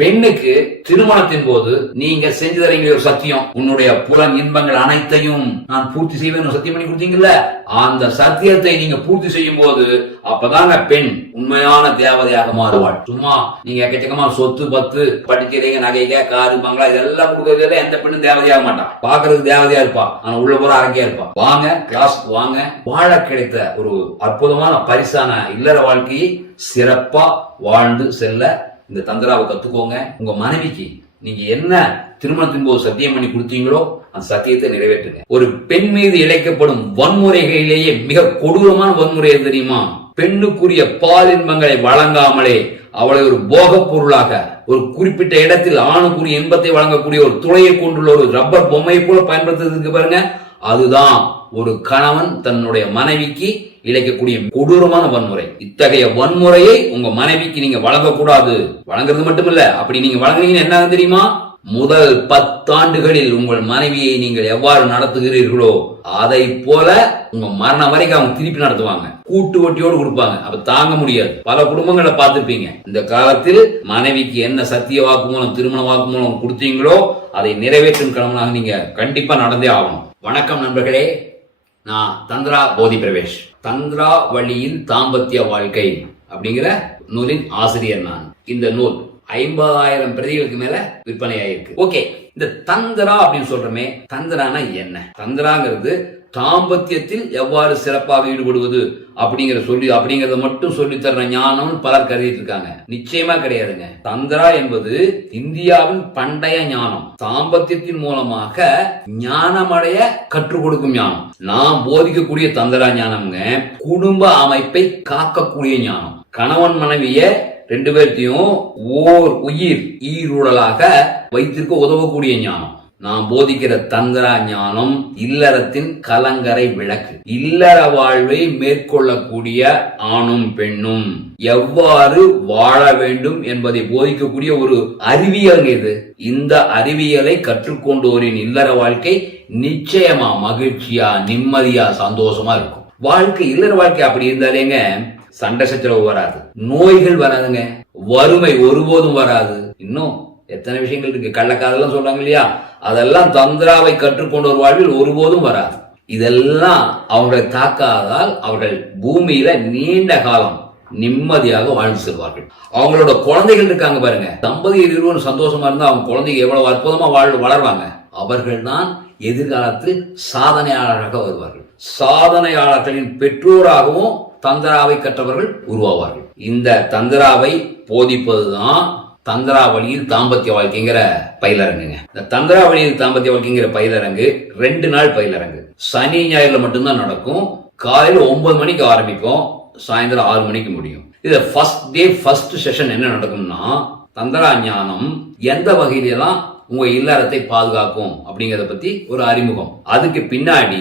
பெண்ணுக்கு திருமணத்தின் போது நீங்க செஞ்சு தரீங்க ஒரு சத்தியம். உன்னுடைய புலன் இன்பங்கள் அனைத்தையும் நான் பூர்த்தி செய்வேன் சத்தியம் பண்ணி கொடுத்தீங்கல்ல? அந்த சத்தியத்தை நீங்க பூர்த்தி செய்யும் போது அப்பதாங்க பெண் உண்மையான தேவதையாக மாறுவாள். சும்மா நீங்க எக்கச்சக்கமா சொத்து பத்து படிக்கிறீங்க நகைங்க காரு பங்களா இதெல்லாம் கொடுக்கறதுல எந்த பெண்ணும் தேவதையாக மாட்டான் பாக்குறதுக்கு தேவதையா இருப்பா. ஆனா உள்ள போற அரங்கையா இருப்பா. வாங்க கிளாஸ்க்கு வாங்க. வாழ கிடைத்த ஒரு அற்புதமான பரிசான இல்லற வாழ்க்கையை சிறப்பா வாழ்ந்து செல்ல இந்த தந்திராவை கத்துக்கோங்க. உங்க மனைவிக்கு நீங்க என்ன திருமணத்தின் போது சத்தியம் பண்ணி கொடுத்தீங்களோ அந்த சத்தியத்தை நிறைவேற்றுங்க. ஒரு பெண் மீது இழைக்கப்படும் வன்முறைகளிலேயே மிக கொடூரமான வன்முறை தெரியுமா? பெண்ணுக்குரிய பால் இன்பங்களை வழங்காமலே அவளை ஒரு போகப் பொருளாக ஒரு குறிப்பிட்ட இடத்தில் ஆணுக்குரிய இன்பத்தை வழங்கக்கூடிய ஒரு துளையை கொண்டுள்ள ஒரு ரப்பர் பொம்மையை போல பயன்படுத்துறதுக்கு பாருங்க. அதுதான் ஒரு கணவன் தன்னுடைய மனைவிக்கு இழைக்கக்கூடிய கொடூரமான வன்முறை. இத்தகைய வன்முறையை உங்க மனைவிக்கு நீங்க வழங்கக்கூடாது. வழங்குறது மட்டுமில்ல அப்படி நீங்க வழங்குறீங்கன்னு என்ன தெரியுமா? முதல் பத்தாண்டுகளில் உங்கள் மனைவியை நீங்கள் எவ்வாறு நடத்துகிறீர்களோ அதை போல உங்க மரணம் வரைக்கும் அவங்க திருப்பி நடத்துவாங்க. கூட்டு வட்டியோடு கொடுப்பாங்க. அப்ப தாங்க முடியாது. பல குடும்பங்களை பார்த்துருப்பீங்க. இந்த காலத்தில் மனைவிக்கு என்ன சத்திய வாக்குமூலம் திருமண வாக்குமூலம் கொடுத்தீங்களோ அதை நிறைவேற்றும் கணவனாக நீங்க கண்டிப்பா நடந்தே ஆகணும். வணக்கம் நண்பர்களே. நான் தந்திரா போதி பிரவேஷ் தந்திராவளியின் தாம்பத்திய வாழ்க்கை அப்படிங்கிற நூலின் ஆசிரியர் நான். இந்த நூல் ஐம்பதாயிரம் பிரதிகளுக்கு மேல விற்பனை ஆயிருக்கு ஓகே இந்த தந்திரா அப்படின்னு சொல்றோமே தந்திரானா என்ன? தந்திராங்கிறது தாம்பத்தியத்தில் எவ்வாறு சிறப்பாக ஈடுபடுவது? அப்படிங்கிற சொல்லி அப்படிங்கறத மட்டும் சொல்லி தர்ற ஞானம் பலர் கருதிட்டு இருக்காங்க நிச்சயமா கிடையாதுங்க. தந்திரா என்பது இந்தியாவின் பண்டைய ஞானம். தாம்பத்தியத்தின் மூலமாக ஞானமடைய கற்றுக் கொடுக்கும் ஞானம். நாம் போதிக்கக்கூடிய தந்திரா ஞானம்ங்க குடும்ப அமைப்பை காக்கக்கூடிய ஞானம். கணவன் மனைவிய ரெண்டு பேர்த்தையும் ஓர் உயிர் ஈருடலாக வைத்திருக்க உதவக்கூடிய ஞானம். நாம் போதிக்கிற தந்திரா ஞானம் இல்லறத்தின் கலங்கரை விளக்கு. இல்லற வாழ்வை மேற்கொள்ளக்கூடிய ஆணும் பெண்ணும் எவ்வாறு வாழ வேண்டும் என்பதை போதிக்கக்கூடிய ஒரு அறிவியல் இது. இந்த அறிவியலை கற்றுக்கொண்டோரின் இல்லற வாழ்க்கை நிச்சயமா மகிழ்ச்சியா நிம்மதியா சந்தோஷமா இருக்கும். வாழ்க்கை இல்லற வாழ்க்கை அப்படி இருந்தாலேங்க சண்டை சச்சரவு வராது. நோய்கள் வராதுங்க. வறுமை ஒருபோதும் வராது. இன்னும் எத்தனை விஷயங்கள் இருக்கு? கள்ளக்காதெல்லாம் சொல்றாங்க இல்லையா? அதெல்லாம் தந்திராவை கற்றுக்கொண்ட ஒரு வாழ்வில் ஒருபோதும் வராது. இதெல்லாம் அவர்களை தாக்காதால் அவர்கள் பூமியில நீண்ட காலம் நிம்மதியாக வாழ்ந்து செல்வார்கள். அவங்களோட குழந்தைகள் இருக்காங்க பாருங்க. தம்பதியர் இருவரும் சந்தோஷமா இருந்தா அவங்க குழந்தைங்க எவ்வளவு அற்புதமா வாழ் வளர்வாங்க. அவர்கள் தான் எதிர்காலத்தில் சாதனையாளராக வருவார்கள். சாதனையாளர்களின் பெற்றோராகவும் தந்திராவை கற்றவர்கள் உருவாவார்கள். இந்த தந்திராவை போதிப்பதுதான் தந்திராவளியில் தாம்பத்திய வாழ்க்கைங்கிற பயிலரங்குங்க. இந்த தந்திராவளியில் தாம்பத்திய வாழ்க்கைங்கிற பயிலரங்கு ரெண்டு நாள் பயிலரங்கு. சனி ஞாயிறுல மட்டும்தான் நடக்கும். காலையில ஒன்பது மணிக்கு ஆரம்பிப்போம். சாயந்தரம் ஆறு மணிக்கு முடியும். இது ஃபர்ஸ்ட் டே ஃபர்ஸ்ட் செஷன் என்ன நடக்கும்னா தந்திரா ஞானம் எந்த வகையிலெல்லாம் உங்கள் இல்லறத்தை பாதுகாக்கும் அப்படிங்கிறத பற்றி ஒரு அறிமுகம். அதுக்கு பின்னாடி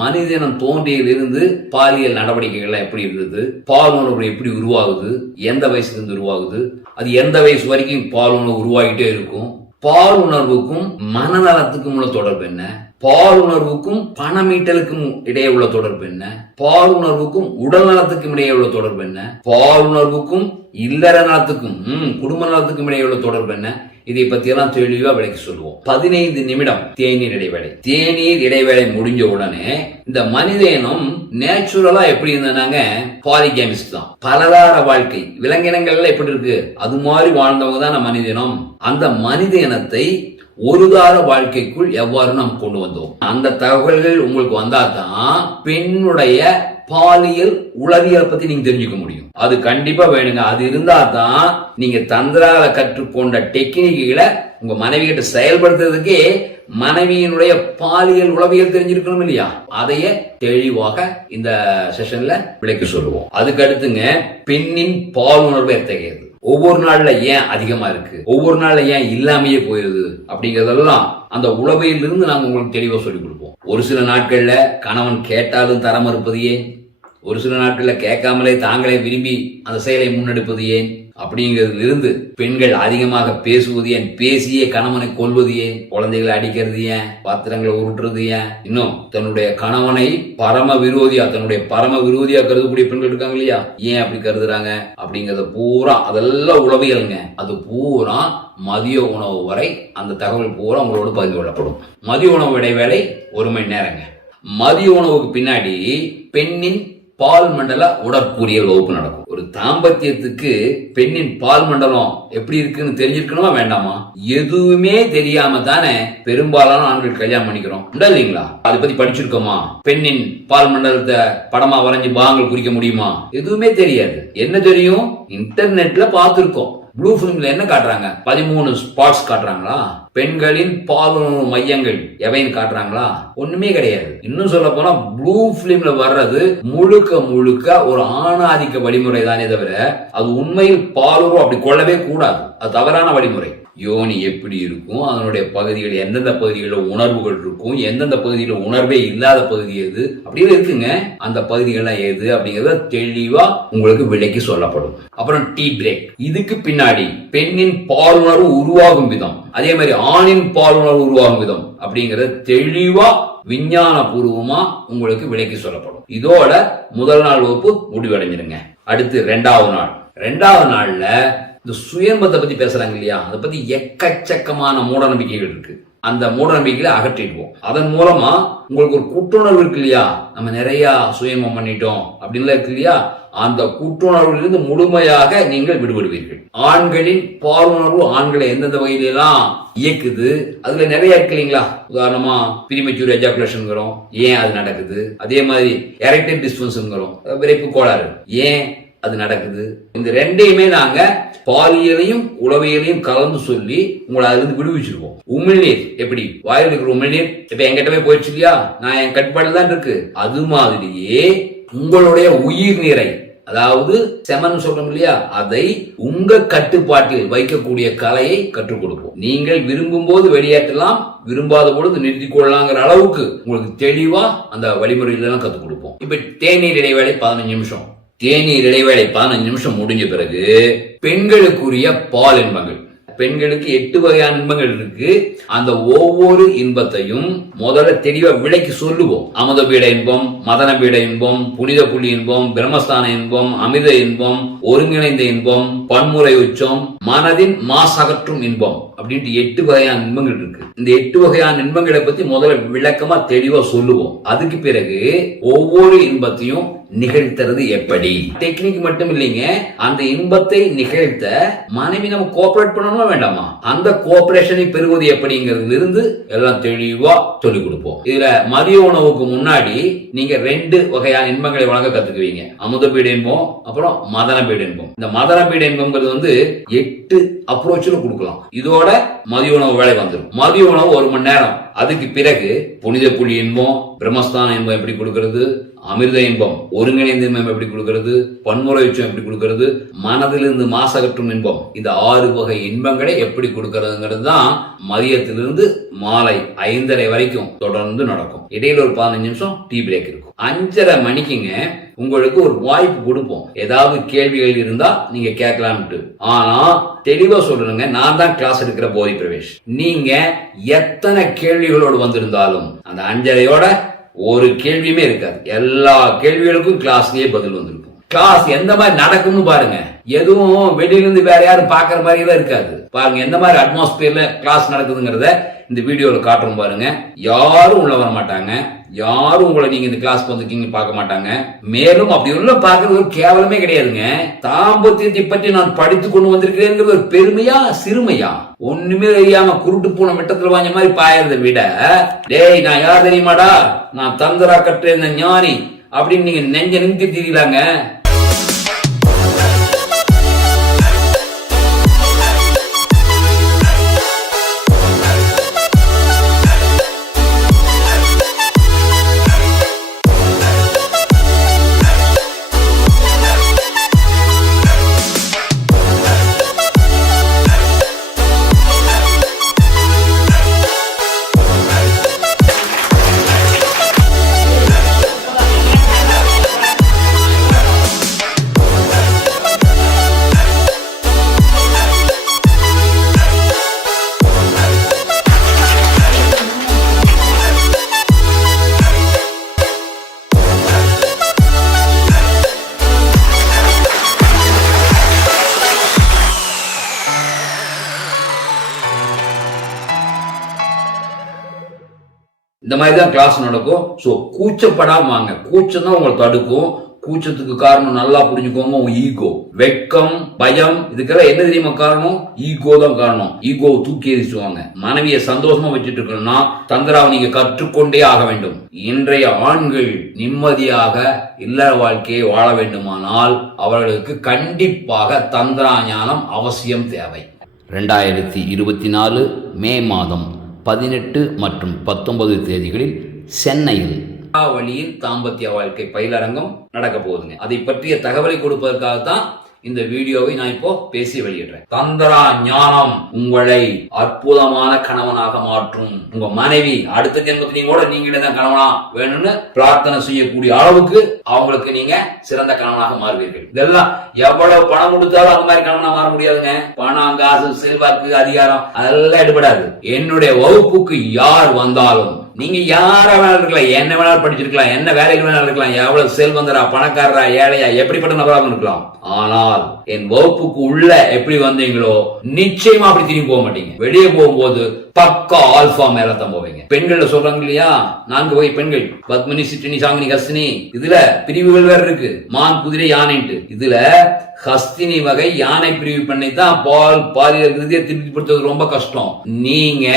மனிதனம் தோன்றியிலிருந்து பாலியல் நடவடிக்கைகள்லாம் எப்படி இருந்தது? பால் உணர்வு எப்படி உருவாகுது? எந்த வயசுலேருந்து உருவாகுது? அது எந்த வயசு வரைக்கும் பால் உணர்வு உருவாகிட்டே இருக்கும்? பால் உணர்வுக்கும் மனநலத்துக்கும் உள்ள தொடர்பு என்ன? பால் உணர்வுக்கும் பணமீட்டலுக்கும் இடையே உள்ள தொடர்பு என்ன? பால் உணர்வுக்கும் உடல் நலத்துக்கும் இடையே உள்ள தொடர்பு என்ன? பால் உணர்வுக்கும் இல்லற நலத்துக்கும் குடும்ப நலத்துக்கும் இடையே உள்ள தொடர்பு என்ன? இதை பத்தி எல்லாம் தெளிவா விளக்கி சொல்லுவோம். பதினைந்து நிமிடம் தேநீர் இடைவேளை. தேநீர் இடைவேளை முடிஞ்ச உடனே இந்த மனித இனம் நேச்சுரலா எப்படி இருந்தாங்க பாலிகேமிஸ்ட் தான். பலதார வாழ்க்கை. விலங்கினங்கள்ல எப்படி இருக்கு? அது மாதிரி வாழ்ந்தவங்க தான் நம்ம மனித இனம். அந்த மனித இனத்தை ஒரு தார வாழ்க்கைக்குள் எவ்வாறு நாம் கொண்டு வந்தோம்? அந்த தகவல்கள் உங்களுக்கு வந்தா தான் பெண்ணுடைய பாலியல் உளவியல் பத்தி நீங்க தெரிஞ்சுக்க முடியும். அது கண்டிப்பா வேணுங்க. அது இருந்தா தான் நீங்க தந்திரால கற்றுக்கொண்ட டெக்னிக்குகளை உங்க மனைவி கிட்ட செயல்படுத்துறதுக்கே மனைவியினுடைய பாலியல் உளவியல் தெரிஞ்சிருக்கணும் இல்லையா? அதையே தெளிவாக இந்த செஷன்ல விளக்கி சொல்லுவோம். அதுக்கு அடுத்துங்க பெண்ணின் பால் உணர்வு எத்தகையது? ஒவ்வொரு நாள்ல ஏன் அதிகமா இருக்கு? ஒவ்வொரு நாள்ல ஏன் இல்லாமையே போயிருது? அப்படிங்கறதெல்லாம் அந்த உளவையிலிருந்து நாங்க உங்களுக்கு தெளிவா சொல்லிக் கொடுப்போம். ஒரு சில நாட்கள்ல கணவன் கேட்டாலும் தர மறுப்பது ஏன் ஒரு சில நாட்களில் கேட்காமலே தாங்களே விரும்பி அந்த செயலை முன்னெடுப்பது ஏன்? அப்படிங்கிறது இருந்து பெண்கள் அதிகமாக பேசுவது ஏன்? பேசியே கணவனை கொள்வது ஏன்? குழந்தைகளை அடிக்கிறது ஏன்? பாத்திரங்களை உருட்டுறது ஏன்? இன்னும் தன்னுடைய கணவனை பரம விரோதியா தன்னுடைய பரம விரோதியா கருதக்கூடிய பெண்கள் இருக்காங்க இல்லையா? ஏன் அப்படி கருதுறாங்க? அப்படிங்கறத பூரா அதெல்லாம் உளவியலுங்க அது பூரா மதிய உணவு வரை அந்த தகவல் பூரா உங்களோட பகிர்ந்து கொள்ளப்படும். மதிய உணவு இடைவேளை ஒரு மணி நேரங்க. மதிய உணவுக்கு பின்னாடி பெண்ணின் பால் மண்டல உடற்கூறியல் வகுப்பு நடக்கும். ஒரு தாம்பத்தியத்துக்கு பெண்ணின் பால் மண்டலம் எப்படி இருக்குன்னு தெரிஞ்சிருக்கணுமா வேண்டாமா? எதுவுமே தெரியாம தானே பெரும்பாலான ஆண்கள் கல்யாணம் பண்ணிக்கிறோம். இல்லைங்களா? அதை பத்தி படிச்சிருக்கோமா? பெண்ணின் பால் மண்டலத்தை படமா வரைஞ்சு பாகங்கள் குறிக்க முடியுமா? எதுவுமே தெரியாது. என்ன தெரியும்? இன்டர்நெட்ல பார்த்துருக்கோம். ப்ளூ ஃபிலிம்ல என்ன காட்டுறாங்க? பதிமூணு ஸ்பாட்ஸ் காட்டுறாங்களா? பெண்களின் பாலுணர்வு மையங்கள் எவைன்னு காட்டுறாங்களா? ஒண்ணுமே கிடையாது. இன்னும் சொல்ல போனா ப்ளூ பிலிம்ல வர்றது முழுக்க முழுக்க ஒரு ஆணாதிக்க வழிமுறை தானே தவிர அது உண்மையில் பாலுறவு அப்படி கொள்ளவே கூடாது. அது தவறான வழிமுறை. யோனி எப்படி இருக்கும் அதனுடைய பகுதிகள் எந்தெந்த பகுதிகளில் உணர்வுகள் இருக்கும் எந்தெந்த பகுதியில் உணர்வே இல்லாத பகுதி எது அப்படின்னு இருக்குங்க. அந்த பகுதிகள்லாம் எது அப்படிங்கிறத தெளிவா உங்களுக்கு விலைக்கு சொல்லப்படும். அப்புறம் டீ பிரேக் இதுக்கு பின்னாடி பெண்ணின் பாலுணர்வு உருவாகும் விதம். அதே மாதிரி ஆணின் பாலுணர்வு உருவாகும் விதம் அப்படிங்கிறத தெளிவா விஞ்ஞான பூர்வமா உங்களுக்கு விலைக்கு சொல்லப்படும். இதோட முதல் நாள் வகுப்பு முடிவடைஞ்சிருங்க. அடுத்து ரெண்டாவது நாள். ரெண்டாவது நாள்ல இந்த சுயம்பத்தை பற்றி பேசுகிறாங்க இல்லையா? அதை பற்றி எக்கச்சக்கமான மூட நம்பிக்கைகள் இருக்கு. அந்த மூட நம்பிக்கைகளை அகற்றிடுவோம். அதன் மூலமா உங்களுக்கு ஒரு குற்றுணர்வு இருக்கு இல்லையா? நம்ம நிறைய சுயம்பம் பண்ணிட்டோம் அப்படின்லாம் இருக்கு இல்லையா? அந்த குற்றுணர்விலிருந்து முழுமையாக நீங்கள் விடுபடுவீர்கள். ஆண்களின் பாலுணர்வு ஆண்களை எந்தெந்த வகையிலெல்லாம் இயக்குது? அதுல நிறைய இருக்கு இல்லைங்களா? உதாரணமா பிரிமெச்சூர் எஜாகுலேஷன்ங்கிறோம் ஏன் அது நடக்குது? அதே மாதிரி எரக்டட் டிஸ்பன்ஸுங்கிறோம் விரைப்பு கோளாறு. ஏன் அது நடக்குது. இந்த ரெண்டையுமே நாங்க பாலியலையும் உளவியலையும் கலந்து சொல்லி உங்களை அதுல இருந்து விடுவிச்சிருவோம். உமிழ்நீர் எப்படி? வாயில் இருக்கிற உமிழ்நீர் இப்ப என்கிட்ட போய் போயிடுச்சு இல்லையா? நான் என் கட்டுப்பாடு தான் இருக்கு. அது மாதிரியே உங்களுடைய உயிர் நீரை அதாவது செமன் சொல்றோம் இல்லையா? அதை உங்க கட்டுப்பாட்டில் வைக்கக்கூடிய கலையை கற்றுக் கொடுப்போம். நீங்கள் விரும்பும் போது வெளியேற்றலாம் விரும்பாத பொழுது நிறுத்திக் கொள்ளலாங்கிற அளவுக்கு உங்களுக்கு தெளிவா அந்த வழிமுறையில கற்றுக் கொடுப்போம். இப்ப தேநீர் இடைவேளை பதினஞ்சு நிமிஷம். தேநீர் இடைவேளை பதினஞ்சு நிமிஷம் முடிஞ்ச பிறகு பெண்களுக்குரிய பால் இன்பங்கள். பெண்களுக்கு எட்டு வகையான இன்பங்கள் இருக்கு. அந்த ஒவ்வொரு இன்பத்தையும் முதல்ல தெளிவா விலைக்கு சொல்லுவோம். அமுதபீட இன்பம் மதன பீட இன்பம் புனித புள்ளி இன்பம் பிரம்மஸ்தான இன்பம் அமிர்த இன்பம் ஒருங்கிணைந்த இன்பம் பன்முறை உச்சம் மனதின் மாசகற்றும் இன்பம் அப்படின்ட்டு எட்டு வகையான இன்பங்கள் இருக்கு. இந்த எட்டு வகையான இன்பங்களை பத்தி முதல்ல விளக்கமா தெளிவா சொல்லுவோம். அதுக்கு பிறகு ஒவ்வொரு இன்பத்தையும் நிகழ்த்துறது எப்படி? டெக்னிக் மட்டும் இல்லைங்க. அந்த இன்பத்தை நிகழ்த்த மனைவி நம்ம கோஆபரேட் பண்ணணுமா வேண்டாமா? அந்த கோஆபரேஷனை பெறுவது எப்படிங்கிறதுல இருந்து எல்லாம் தெளிவா சொல்லிக் கொடுப்போம். இதுல மதிய உணவுக்கு முன்னாடி நீங்க ரெண்டு வகையான இன்பங்களை வழங்க கத்துக்குவீங்க. அமுதபீட இன்பம் அப்புறம் மதனபீட இன்பம். இந்த மதனபீட இன்பம்ங்கிறது வந்து எட்டு அப்ரோச்சில் கொடுக்கலாம். இதோட மதிய உணவு வேலை வந்துடும் மதிய உணவு ஒரு மணி நேரம். அதுக்கு பிறகு புனித புள்ளி இன்பம் பிரம்மஸ்தான இன்பம் எப்படி கொடுக்கறது? அமிர்த இன்பம் ஒருங்கிணைந்த இன்பம் எப்படி கொடுக்கிறது? பன்முறை உச்சம் எப்படி கொடுக்கிறது? மனதிலிருந்து மாசகற்றும் இன்பம். இந்த ஆறு வகை இன்பங்களை எப்படி கொடுக்கறதுங்கிறது தான் மதியத்திலிருந்து மாலை ஐந்தரை வரைக்கும் தொடர்ந்து நடக்கும். இடையில ஒரு பதினஞ்சு நிமிஷம் டீ பிரேக் இருக்கும். அஞ்சரை மணிக்குங்க உங்களுக்கு ஒரு வாய்ப்பு கொடுப்போம். ஏதாவது கேள்விகள் இருந்தா நீங்க கேட்கலாம்ட்டு. ஆனா தெளிவா சொல்லணுங்க நான் தான் கிளாஸ் எடுக்கிற போதி பிரவேஷ் நீங்க எத்தனை கேள்விகளோடு வந்திருந்தாலும் அந்த அஞ்சரையோட ஒரு கேள்வியுமே இருக்காது. எல்லா கேள்விகளுக்கும் கிளாஸ்லேயே பதில் வந்துடும் கிளாஸ் எந்த மாதிரி நடக்கும்னு பாருங்க. எதுவும் வெளியிலிருந்து வேற யாரும் பாக்குற மாதிரியெல்லாம் இருக்காது. பாருங்க எந்த மாதிரி அட்மாஸ்பியர்ல கிளாஸ் நடக்குதுங்கிறத இந்த வீடியோல காட்டுறோம் பாருங்க. யாரும் உள்ள வர மாட்டாங்க. யாரும் உங்களை நீங்க இந்த கிளாஸ் வந்துருக்கீங்க பார்க்க மாட்டாங்க. மேலும் அப்படி உள்ள பார்க்கறது ஒரு கேவலமே கிடையாதுங்க. தாம்பத்தியத்தை பற்றி நான் படித்து கொண்டு வந்திருக்கிறேங்கிறது ஒரு பெருமையா சிறுமையா? ஒண்ணுமே தெரியாம குருட்டு போன மிட்டத்துல வாஞ்ச மாதிரி பாயறதை விட டேய் நான் யார் தெரியுமாடா? நான் தந்தரா கட்டுற இந்த ஞானி. அப்படின்னு நீங்க நெஞ்ச நிமித்தி தெரியலாங்க இந்த மாதிரி தான் கிளாஸ் நடக்கும். ஸோ கூச்சப்படாம வாங்க. கூச்சம் தான் உங்களை தடுக்கும். கூச்சத்துக்கு காரணம் நல்லா புரிஞ்சுக்கோங்க உங்க ஈகோ வெட்கம் பயம் இதுக்கெல்லாம் என்ன தெரியுமா காரணம்? ஈகோ தான் காரணம். ஈகோவை தூக்கி எரிச்சுவாங்க மனைவியை சந்தோஷமா வச்சுட்டு இருக்கணும்னா தந்திராவை நீங்க கற்றுக்கொண்டே ஆக வேண்டும். இன்றைய ஆண்கள் நிம்மதியாக இல்லற வாழ்க்கையை வாழ வேண்டுமானால் அவர்களுக்கு கண்டிப்பாக தந்திரா ஞானம் அவசியம் தேவை. ரெண்டாயிரத்தி இருபத்தி நாலு மே மாதம். பதினெட்டு மற்றும் பத்தொன்பது தேதிகளில் சென்னையில் வழியில் தாம்பத்திய வாழ்க்கை பயிலரங்கம் நடக்க போகுதுங்க அதை பற்றிய தகவலை கொடுப்பதற்காக தான் இந்த வீடியோவை நான் இப்போ பேசி வெளியிடுறேன். தந்திரா ஞானம் உங்களை அற்புதமான கணவனாக மாற்றும். உங்க மனைவி அடுத்த ஜென்மத்திலையும் கூட நீங்களே தான் கணவனா வேணும்னு பிரார்த்தனை செய்யக்கூடிய அளவுக்கு அவங்களுக்கு நீங்க சிறந்த கணவனாக மாறுவீர்கள். இதெல்லாம் எவ்வளவு பணம் கொடுத்தாலும் அந்த மாதிரி கணவனா மாற முடியாதுங்க. பணம் காசு செல்வாக்கு அதிகாரம் அதெல்லாம் எடுபடாது. என்னுடைய வகுப்புக்கு யார் வந்தாலும் நீங்க யார வேணாலும் இருக்கலாம் என்ன வேணாலும் படிச்சிருக்கலாம் என்ன வேலைக்கு வேணாலும் இருக்கலாம் எவ்வளவு செல்வந்தரா பணக்காரரா ஏழையா எப்படிப்பட்ட நபராக இருக்கலாம். ஆனால் என் வகுப்புக்கு உள்ள எப்படி வந்தீங்களோ நிச்சயமா அப்படி திரும்பி போக மாட்டீங்க. வெளியே போகும்போது பக்கா ஆல்பா மேல தான் போவீங்க. பெண்கள்ல சொல்றாங்க இல்லையா? நான்கு வகை பெண்கள். பத்மினி சிட்டினி சாங்கினி ஹஸ்தினி. இதுல பிரிவுகள் வேற இருக்கு. மான் குதிரை யானைன்ட்டு. இதுல ஹஸ்தினி வகை யானை பிரிவு பண்ணி தான் பால் பாலியல் திருப்திப்படுத்துவது ரொம்ப கஷ்டம். நீங்க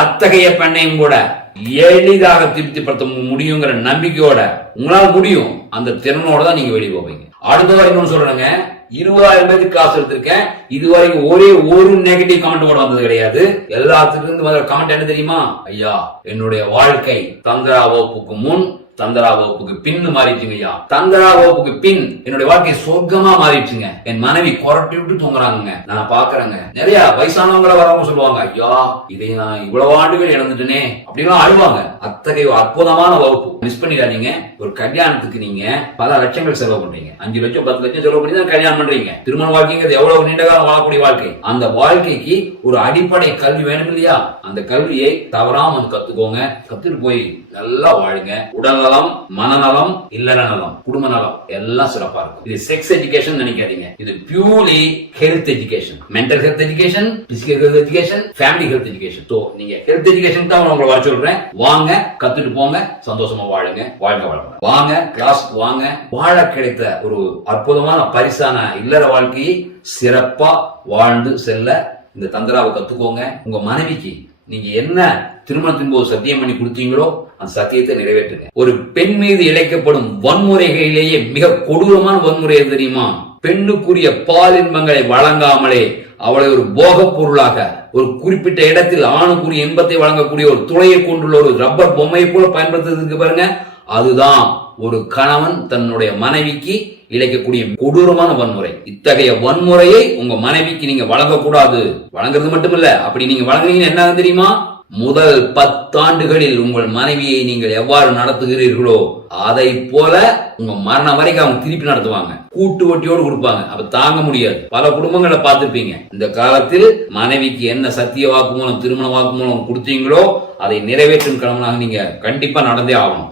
அத்தகைய பெண்ணையும் கூட எளிதாக திருப்திப்படுத்த முடியுங்கிற நம்பிக்கையோட உங்களால் முடியும். அந்த திறனோட தான் நீங்க வெளியே போவீங்க. அடுத்ததா இன்னொன்னு சொல்றேங்க இருபதாயிரம் பேருக்கு காசு எடுத்திருக்கேன். இதுவரைக்கும் ஒரே ஒரு நெகட்டிவ் கமெண்ட் கூட வந்தது கிடையாது. எல்லாத்துக்கும் இருந்து வந்த கமெண்ட் என்ன தெரியுமா? ஐயா என்னுடைய வாழ்க்கை தந்திரா வகுப்புக்கு முன் தந்தரா வகுப்புக்கு பின்னு மாறிடுச்சுங்கய்யா. ஐயா தந்திரா வகுப்புக்கு பின் என்னுடைய வாழ்க்கை சொர்க்கமா மாறிடுச்சுங்க. என் மனைவி குரட்டி விட்டு தூங்குறாங்க நான் பாக்குறேங்க. நிறைய வயசானவங்கள வரவங்க சொல்லுவாங்க ஐயா இதை நான் இவ்வளவு ஆண்டுகள் இழந்துட்டேனே. அப்படின்லாம் அழுவாங்க. அத்தகைய அற்புதமான வகுப்பு. மிஸ் பண்ணிடாதீங்க. ஒரு கல்யாணத்துக்கு நீங்க பல லட்சங்கள் செலவு பண்றீங்க. அஞ்சு லட்சம் பத்து லட்சம் செலவு பண்ணி தான் கல்யாணம் பண்றீங்க. திருமண வாழ்க்கைங்கிறது எவ்வளவு நீண்ட காலம் வாழக்கூடிய வாழ்க்கை. அந்த வாழ்க்கைக்கு ஒரு அடிப்படை கல்வி வேணும் இல்லையா? அந்த கல்வியை தவறாம கத்துக்கோங்க. கத்துட்டு போய் நல்லா வாழுங்க. உடல் நலம் மனநலம் இல்லற நலம் குடும்ப நலம் எல்லாம் சிறப்பா இருக்கும். இது செக்ஸ் எஜுகேஷன் நினைக்காதீங்க. இது purely health education mental health education physical health education family health education so நீங்க ஹெல்த் எஜுகேஷன் தான் உங்களை வர சொல்றேன். வாங்க கத்துட்டு போங்க சந்தோஷமா வாழுங்க வாழ்க்கை வாழ வாங்க கிளாஸ் வாங்க வாழ கிடைத்த ஒரு அற்புதமான பரிசான இல்லற வாழ்க்கையை சிறப்பா வாழ்ந்து செல்ல இந்த தந்திராவை கத்துக்கோங்க. உங்க மனைவிக்கு நீங்க என்ன திருமணத்தின் போது சத்தியம் பண்ணி கொடுத்தீங்களோ அந்த சத்தியத்தை நிறைவேற்றுங்க. ஒரு பெண் மீது இழைக்கப்படும் வன்முறைகளிலேயே மிக கொடூரமான வன்முறை தெரியுமா? பெண்ணுக்குரிய பால் இன்பங்களை வழங்காமலே அவளை ஒரு போகப் பொருளாக ஒரு குறிப்பிட்ட இடத்தில் ஆணுக்குரிய இன்பத்தை வழங்கக்கூடிய ஒரு துளையை கொண்டுள்ள ஒரு ரப்பர் பொம்மையை போல பயன்படுத்துறதுக்கு பாருங்க. அதுதான் ஒரு கணவன் தன்னுடைய மனைவிக்கு இழைக்கக்கூடிய கொடூரமான வன்முறை. இத்தகைய வன்முறையை உங்க மனைவிக்கு நீங்க வழங்கக்கூடாது. வழங்குறது மட்டுமில்ல அப்படி நீங்க வழங்குறீங்கன்னு என்ன தெரியுமா? முதல் பத்தாண்டுகளில் உங்கள் மனைவியை நீங்கள் எவ்வாறு நடத்துகிறீர்களோ அதை போல உங்க மரணம் வரைக்கும் அவங்க திருப்பி நடத்துவாங்க. கூட்டு வட்டியோடு கொடுப்பாங்க. அப்ப தாங்க முடியாது. பல குடும்பங்களை பார்த்துருப்பீங்க. இந்த காலத்தில் மனைவிக்கு என்ன சத்திய வாக்குமூலம் திருமண வாக்குமூலம் கொடுத்தீங்களோ அதை நிறைவேற்றும் கணவனாக நீங்க கண்டிப்பா நடந்தே ஆகணும்.